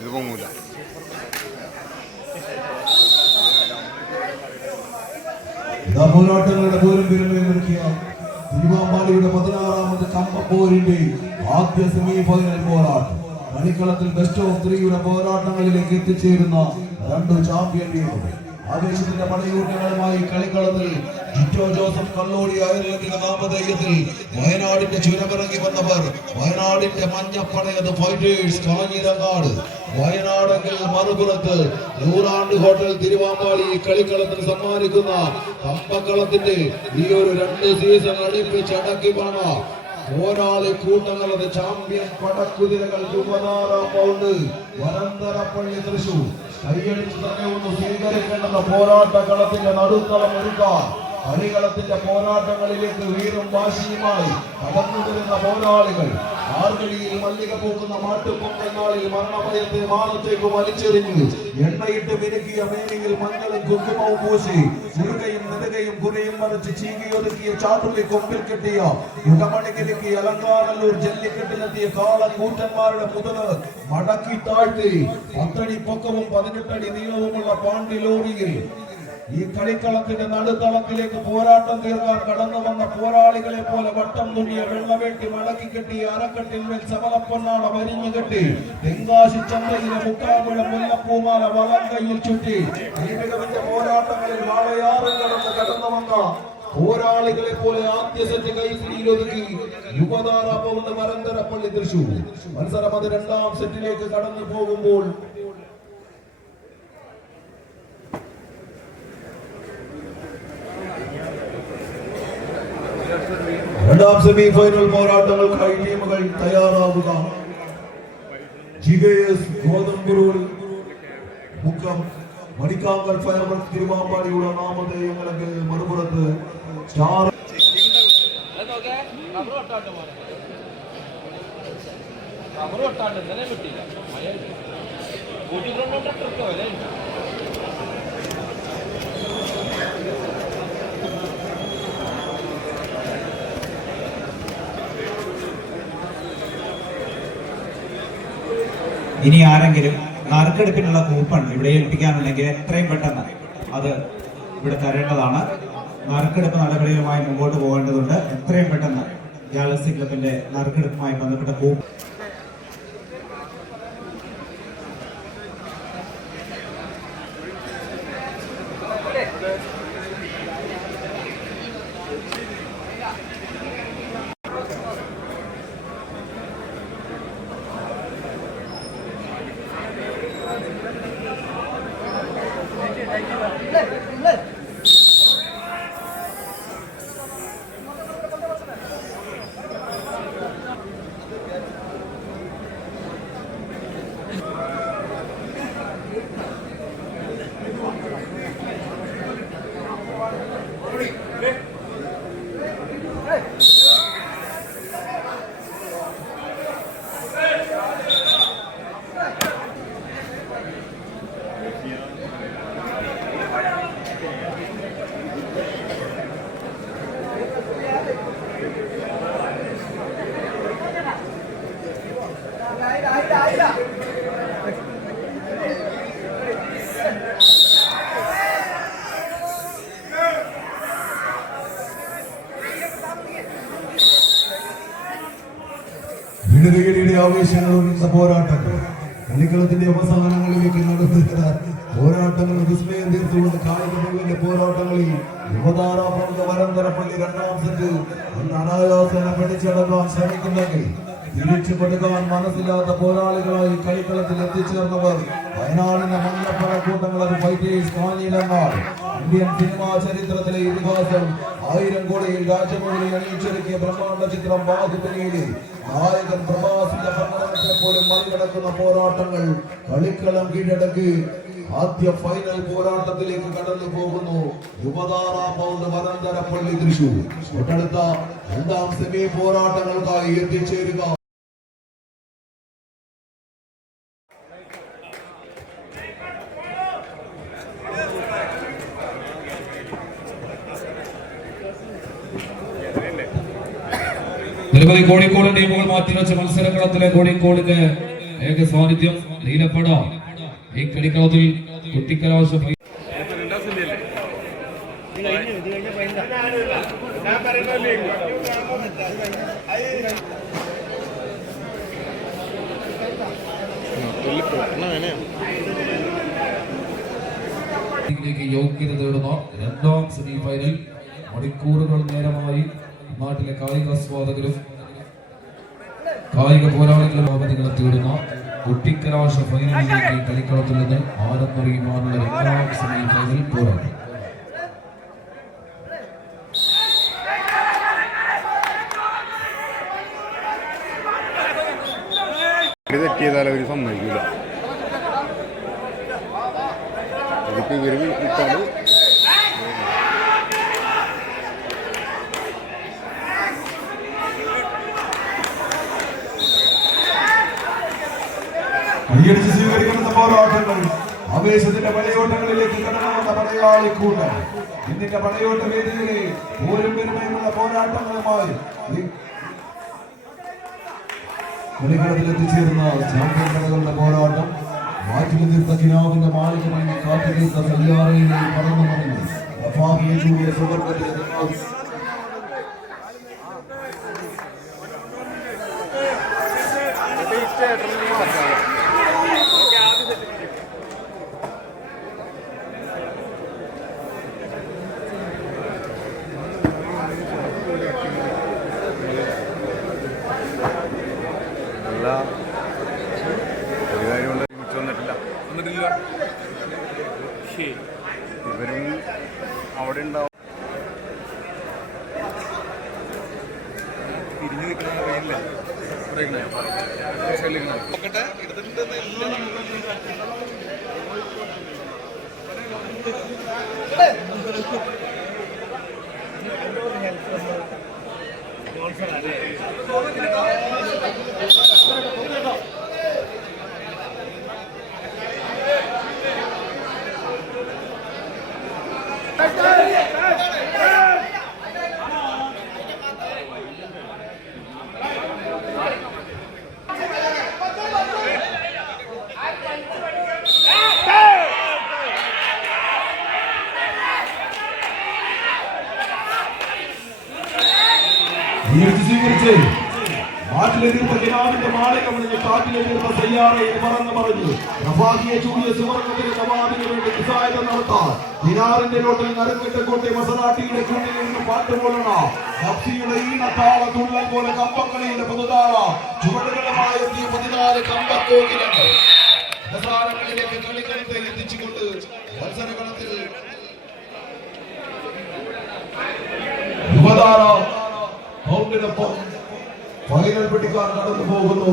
ഇത് പൊങ്ങൂല. പോരാട്ടങ്ങളുടെ പോരും വിരമൊരുക്കിയ തിരുവാമ്പാടിയുടെ 16ാമത് കമ്പപ്പോരിന്റെ ആദ്യ സെമി ഫൈനൽ പോരാട്ടം. കളിക്കളത്തിൽ ബെസ്റ്റ് ഓഫ് 3യുടെ പോരാട്ടങ്ങളിലേക്ക് എത്തിച്ചേരുന്ന രണ്ടു ചാമ്പ്യൻ ടീമുകൾ. ആവേശത്തിന്റെ പടയൂട്ടങ്ങളുമായി കളിക്കളത്തിൽ ജിറ്റോ ജോസഫ് കള്ളോടി അയർലൻഡിന്റെ നാമധേയത്തിൽ വയനാടിന്റെ ചുരമിറങ്ങി വന്നവർ. വയനാടിന്റെ മഞ്ഞപ്പടയത് ഫൈറ്റേഴ്സ് കാഞ്ഞിരങ്ങാട്. വയനാടെങ്കിൽ മറുപുറത്ത് നൂറാണ്ട് ഹോട്ടൽ തിരുവാമ്പാടി കളിക്കളത്തിൽ സമ്മാനിക്കുന്ന കമ്പക്കളത്തിന്റെ ഈ ഒരു 2 സീസൺ അടുപ്പിച്ചടക്കി പാണ പോരാളി കൂട്ടങ്ങളുടെ ചാമ്പ്യൻ പടക്കുതിരകൾ 26 പൗണ്ട് വരന്തരപ്പള്ളി തൃശൂർ. കൈയടിച്ച് തന്നെ ഒന്ന് സ്വീകരിക്കേണ്ടുന്ന പോരാട്ട കളത്തിന്റെ നടുത്തളം ഒരുക്കാൻ കളികളത്തിന്റെ പോരാട്ടങ്ങളിലേക്ക് വീറും വാശിയുമായി കടന്നു വരുന്ന പോരാളികൾ. ആർഗടിയിൽ മല്ലിക പൂക്കുന്ന മാട്ടുപൊങ്കൽ നാളിൽ മരണഭയത്തെ മാനത്തേക്ക് വലിച്ചെറിഞ്ഞു എണ്ണയിട്ട് മിനുക്കിയ മേനിയിൽ മഞ്ഞളും കുങ്കുമവും പൂശി മുറുകയും നെടുകയും കുരയും മറിച്ച് ചീകിയൊതുക്കിയ ചാട്ടുള്ളി കൊമ്പിൽ കെട്ടിയ യുഗമണിക്കിലുക്കി അലങ്കാനല്ലൂർ ജല്ലിക്കെട്ടിലെത്തിയ കാളക്കൂറ്റന്മാരുടെ മുതല് മടക്കി താഴ്ത്തി 10 അടി പൊക്കവും 18 അടി നീളവുമുള്ള പാണ്ടി ലോറിയിൽ ഈ കളിക്കളത്തിന്റെ നടുത്തളത്തിലേക്ക് പോരാട്ടം തീർക്കാൻ കടന്നു വന്ന പോരാളികളെ പോലെ വട്ടം തുണിയ വെള്ളവേട്ടി മടക്കി കെട്ടി അരക്കെട്ടിന്മേൽ സമലപ്പൊന്നാട വരിഞ്ഞു കെട്ടി തെങ്കാശി ചന്തയിലെ മുക്കാമ്പുഴ മുല്ലപ്പൂമാല വലം കയ്യിൽ ചുറ്റി ദീപികവിന്റെ പോരാട്ടങ്ങളിൽ വാളയാറും കടന്നു വന്ന പോരാളികളെ പോലെ ആദ്യ സെറ്റ് കൈപ്പിടിയിലൊതുക്കി യുവതാര പോകുന്ന വരന്തരപ്പള്ളി തൃശൂർ. മത്സരം അത് 2ാം സെറ്റിലേക്ക് കടന്നു പോകുമ്പോൾ രണ്ടാം സെമി ഫൈനൽ പോരാട്ടങ്ങൾക്കായി ടീമുകൾ തയ്യാറാവുക. ജിഗേസ് ഗോതമ്പുരുൾ മുക്കം മണിക്കാങ്കൽ ഫയർവർക്സ് തിരുവാമ്പാടിയുടെ നാമധേയങ്ങളെങ്കിൽ മറുപുറത്ത് സ്റ്റാർ ഇനി ആരെങ്കിലും നറുക്കെടുപ്പിനുള്ള കൂപ്പൺ ഇവിടെ ഏൽപ്പിക്കാനുണ്ടെങ്കിൽ എത്രയും പെട്ടെന്ന് അത് ഇവിടെ തരേണ്ടതാണ്. നറുക്കെടുപ്പ് നടപടികളുമായി മുമ്പോട്ട് പോകേണ്ടതുണ്ട്. എത്രയും പെട്ടെന്ന് ഗാലക്സി ക്ലബിന്റെ നറുക്കെടുപ്പുമായി ബന്ധപ്പെട്ട കൂപ്പൺ ആവേശങ്ങളുടെ പോരാട്ടങ്ങൾ കളിക്കളത്തിന്റെ അവസാനങ്ങളിലേക്ക് നടത്തുന്ന പോരാട്ടങ്ങൾ വിസ്മയം തീർത്തുകൊണ്ട് കായിക മികവിന്റെ പോരാട്ടങ്ങളിൽ യുവതാര വരന്തരപ്പള്ളി 2ാം സെറ്റ് അനായാസേന പിടിച്ചടക്കാൻ ശ്രമിക്കുന്നെങ്കിൽ തിരിച്ചുപെടുക്കാൻ മനസ്സില്ലാത്ത പോരാളികളായി കളിക്കളത്തിൽ എത്തിച്ചേർന്നവർ വയനാടിന്റെ മഞ്ഞപ്പറ കൂട്ടങ്ങളത് ഫൈറ്റേഴ്സ് കാഞ്ഞിരങ്ങാട്. ഇന്ത്യൻ സിനിമാ ചരിത്രത്തിലെ ഇതിഹാസം 1000 കോടിയിൽ രാജമൗലി അണിയിച്ചൊരുക്കിയ ബ്രഹ്മാണ്ഡ ചിത്രം ബാഹുബലിയിലെ നായകൻ പ്രഭാസിന്റെ പ്രകടനത്തെ പോലും മറികടക്കുന്ന പോരാട്ടങ്ങൾ കളിക്കളം കീഴടക്കി ആദ്യ ഫൈനൽ പോരാട്ടത്തിലേക്ക് കടന്നു പോകുന്നു. യുവതാറാം പൗണ്ട് വരന്തരപ്പള്ളി തൃശൂർ തൊട്ടടുത്ത രണ്ടാം സെമി പോരാട്ടങ്ങൾക്കായി എത്തിച്ചേരുക. നിരവധി കോഴിക്കോട് ടീമുകൾ മാറ്റിവെച്ച മത്സരങ്ങളത്തിലെ കോഴിക്കോടിന്റെ ഏക സാന്നിധ്യം നീലപ്പട ഈ കളിക്കളത്തിൽ കുട്ടിക്കലാശ യോഗ്യത തേടുന്ന രണ്ടാം സെമി ഫൈനൽ മണിക്കൂറുകൾ നേരമായി നാട്ടിലെ കായികാസ്വാദകരും കായിക പോരാളികളും അവധികളെ തേടുന്ന കുട്ടിക്കലാശ ഫൈനലിലേക്ക് കളിക്കളത്തിൽ നിന്ന് ആരംഭിക്കുവാനുള്ള രണ്ടാം സെമി ഫൈനൽ പോരാട്ടം. തെറ്റിയതാൽ അവർ സമ്മതിക്കില്ല. ഇതിപ്പോൾ ഇവർ ഇട്ടാൽ കൈയടിച്ച് സ്വീകരിക്കുന്ന പോരാട്ടങ്ങൾ ആവേശത്തിന്റെ പടയോട്ടങ്ങളിലേക്ക് കടന്നുവന്ന പടയാളി കൂട്ടം ഇന്നിന്റെ പടയോട്ട വേദിയിലെ പോരും പെരുമയുള്ള പോരാട്ടങ്ങളുമായി കളിക്കളത്തിൽ എത്തിച്ചേർന്ന ചാമ്പ്യൻ കടകളുടെ പോരാട്ടം മാറ്റിൽ തീർത്ത കിനാവിന്റെ മാളികമായി കാത്തുതീർത്ത സയ്യാറയിലെ പറന്നു മറിഞ്ഞു അഫാഹിയെ ചൂടിയ സുവർഗത്തിൽ ഒരു കാര്യം കൊണ്ട് വന്നിട്ടില്ല. ഇവരും അവിടെ ഉണ്ടാവും. തിരിഞ്ഞു നിൽക്കുന്ന അറിയില്ല. സ്വീകരിച്ച് നാട്ടിലെതിർത്ത കിനാവിന്റെ മാളിക മണിഞ്ഞ് കാറ്റിലെതിർത്ത സയ്യാറയിൽ പറന്നു പറഞ്ഞു റഫാഖിയെ ചൂടിയ സുവർഗത്തിന് നവാബിന് വേണ്ടി നിസായത നടത്താൻ ദിനാറിന്റെ ലോട്ടിൽ നറുക്കിട്ട് കൊട്ടി മസറാട്ടിയുടെ ചുണ്ടിൽ നിന്ന് പാട്ടുപോലണ ഹബ്സിയുടെ ഈണത്താള തുള്ളൽ പോലെ കമ്പക്കളിയുടെ പുതുതാള ചുവടുകളുമായി എത്തിയ 14 കമ്പക്കോകിലങ്ങൾ അവസാനങ്ങളിലേക്ക് കളിക്കളത്തെ എത്തിച്ചുകൊണ്ട് മത്സരകളത്തിൽ യുവതാര ഫൈനൽ പിടിക്കാൻ കടന്നു പോകുന്നു.